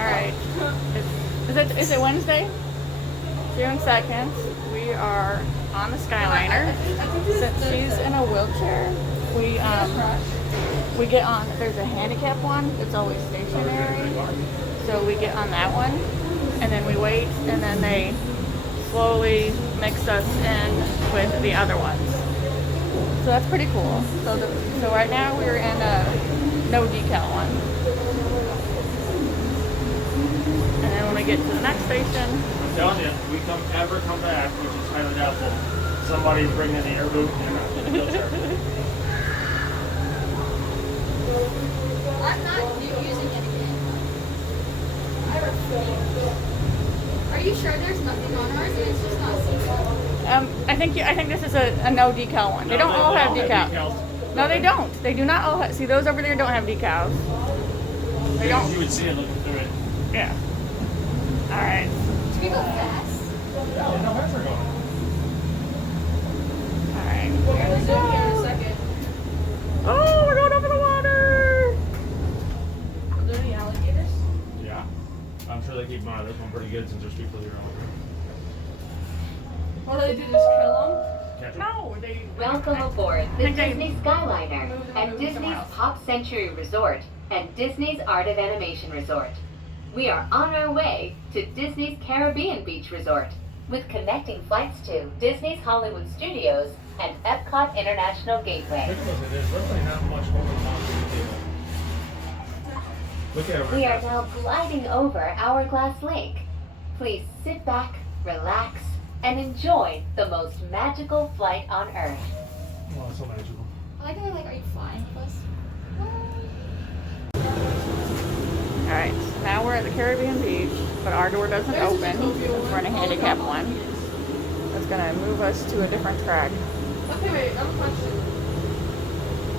Alright. Is it Wednesday? June 2nd. We are on the Skyliner. Since she's in a wheelchair, we get on, there's a handicap one. It's always stationary. So we get on that one. And then we wait. And then they slowly mix us in with the other ones. So that's pretty cool. So right now we're in a no decal one. And then when we get to the next station, I'm telling you, if we ever come back, which is highly doubtful, somebody's bringing the air boot and a wheelchair. I'm not using it again. I refuse. Are you sure there's nothing on ours and it's just not seasonal? I think this is a no decal one. They don't all have decals. No, they don't. They do not all have. See, those over there don't have decals. They don't. You would see it looking through it. Yeah. All right. Should we go fast? Yeah, no heads are going. All right. We're gonna zoom here in a second. Oh, we're going over the water. Are there any alligators? Yeah. I'm sure they keep them out of this one pretty good since there's people here. What do they do? Just kill them? Catch 'em? No, they. Welcome aboard the think they Disney Skyliner moved them at somewhere Disney's else. Pop Century Resort and Disney's Art of Animation Resort. We are on our way to Disney's Caribbean Beach Resort with connecting flights to Disney's Hollywood Studios and Epcot International Gateway. Look at those. There's really not much over the table. Look at it. We are now gliding over Hourglass Lake. Please sit back, relax, and enjoy the most magical flight on Earth. Oh, it's so magical. I like how they're like, are you flying with us? All right. So now we're at the Caribbean Beach, but our door doesn't open. We're in a handicap one. That's gonna move us to a different track. Okay, wait, I have a question.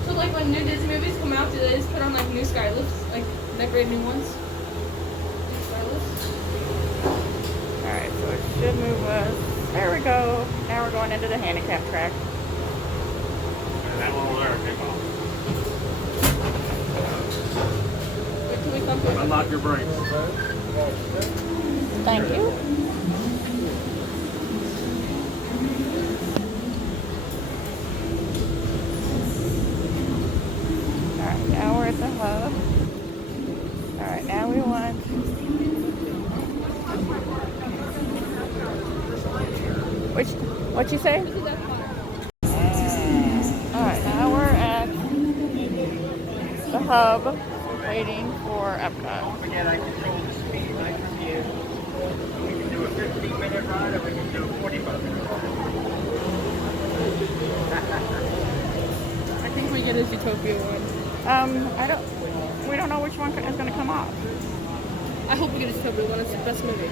So like when new Disney movies come out, do they just put on like new sky lifts? Like decorate new ones? New sky lifts? All right. So it should move us. There we go. Now we're going into the handicap track. And that one over there, take off. Wait till we come to Unlock your brakes. Thank you. Alright, now we're at the hub. Alright, now we want... What'd you say? Alright, now we're at the hub waiting for Epcot. Again, I control the speed right from here. We can do a 15-minute ride or we can do a 45-minute ride. I think we get a Zootopia one. We don't know which one is going to come off. I hope we get a Zootopia one. It's the best movie.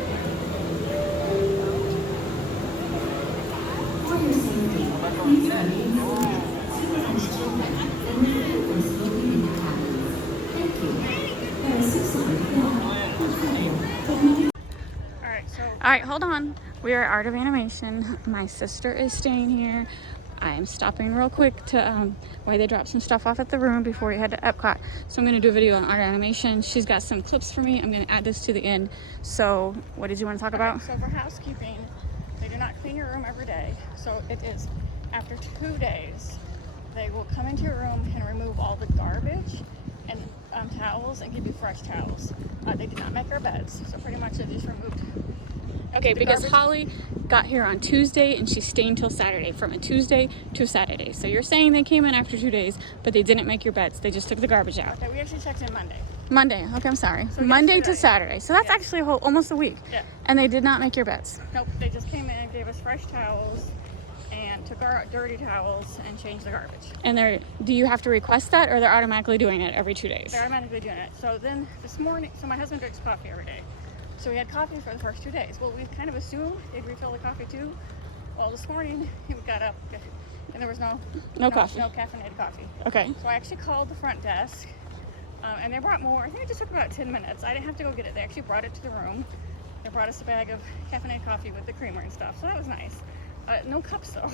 All right, hold on. We are at Art of Animation. My sister is staying here. I am stopping real quick to while they drop some stuff off at the room before we head to Epcot. So I'm gonna do a video on Art of Animation. She's got some clips for me. I'm gonna add this to the end. So what did you want to talk about? So for housekeeping, they do not clean your room every day. So it is after 2 days, they will come into your room and remove all the garbage and towels and give you fresh towels. They did not make our beds, so pretty much they just removed. Okay, because garbage. Holly got here on Tuesday and she's staying till Saturday, from a Tuesday to a Saturday. So you're saying they came in after 2 days, but they didn't make your beds. They just took the garbage out. Okay, we actually checked in Monday. Monday, okay, I'm sorry. So Monday to Saturday. So that's actually almost a week. Yeah. And they did not make your beds. Nope, they just came in and gave us fresh towels and took our dirty towels and changed the garbage. And do you have to request that, or they're automatically doing it every 2 days? They're automatically doing it. So then this morning, so my husband drinks coffee every day. So we had coffee for the first 2 days. Well, we kind of assumed they'd refill the coffee too. Well, this morning we got up and there was no coffee. No caffeinated coffee. Okay. So I actually called the front desk and they brought more. I think it just took about 10 minutes. I didn't have to go get it. They actually brought it to the room. They brought us a bag of caffeinated coffee with the creamer and stuff. So that was nice. No cups though.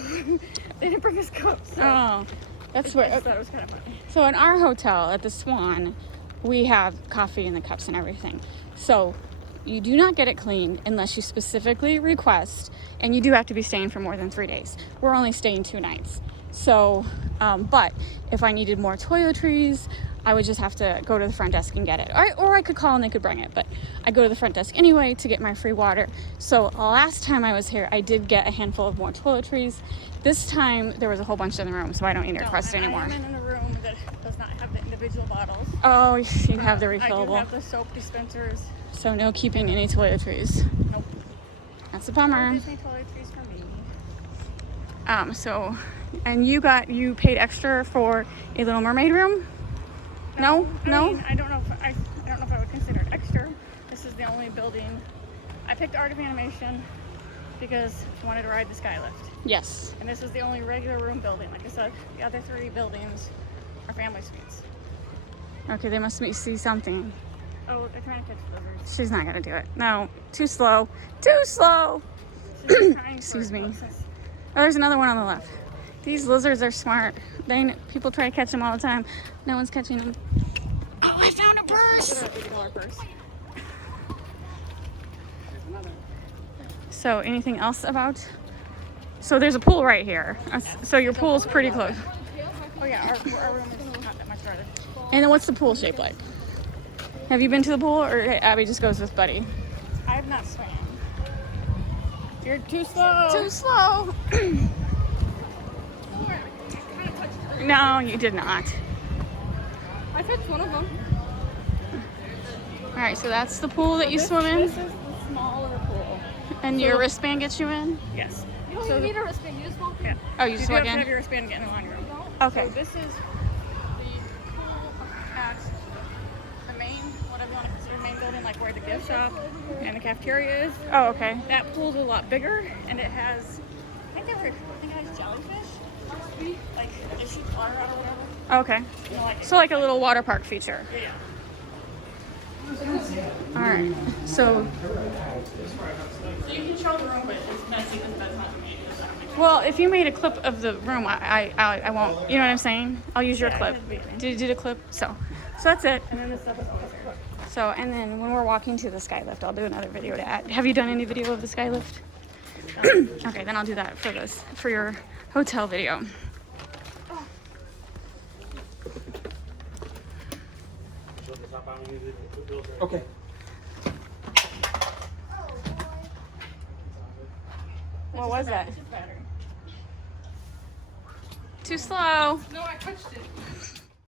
They didn't bring us cups. So that's weird. I thought it was kind of funny. So in our hotel at the Swan, we have coffee in the cups and everything. So you do not get it cleaned unless you specifically request, and you do have to be staying for more than 3 days. We're only staying 2 nights. So, but if I needed more toiletries, I would just have to go to the front desk and get it. Or I could call and they could bring it, but I go to the front desk anyway to get my free water. So last time I was here, I did get a handful of more toiletries. This time there was a whole bunch in the room, so I don't need to request anymore. I'm in a room that does not have the individual bottles. Oh, you have the refillable. I do have the soap dispensers. So no keeping any toiletries. Nope. That's a bummer. No Disney toiletries for me. So, and you paid extra for a Little Mermaid room? No? I mean, I don't know if I would consider it extra. This is the only building. I picked Art of Animation because I wanted to ride the Skylift. Yes. And this is the only regular room building. Like I said, the other 3 buildings are family suites. Okay, they must see something. Oh, they're trying to catch lizards. She's not gonna do it. No, too slow. Too slow! She's trying Excuse for me. lizards. Oh, there's another one on the left. These lizards are smart. People try to catch them all the time. No one's catching them. Oh, I found a purse! $50 purse. So, anything else about? So there's a pool right here. So your pool's pretty close. Oh yeah, our room is not that much farther. And then what's the pool shape like? Have you been to the pool, or Abby just goes with Buddy? I have not swam. You're too slow. Too slow. No, you did not. I touched one of them. All right, so that's the pool that you swim in, This is the smaller pool. and your wristband gets you in. Yes. You don't So even need a wristband. You just walk in. Yeah. Oh, you just do walk have to in. have your wristband to get in the laundry room. Okay. So this is the pool at the main, whatever you want to consider main building, like where the gift shop and the cafeteria is. Oh, okay. That pool's a lot bigger, and it has, I think it has jellyfish. Like, they shoot water out or whatever. Okay. You know, like, So like a little water park feature. yeah. All right. So, So you can show the room, but it's messy because that's not made. well, if you made a clip of the room, I won't. You know what I'm saying? I'll use your clip. Did a clip? So that's it. And then this stuff is closer. So, and then when we're walking to the Skylift, I'll do another video to add. Have you done any video of the Skylift? Okay, then I'll do that for your hotel video. Okay. What was that? It's just battery. Too slow. No, I touched it.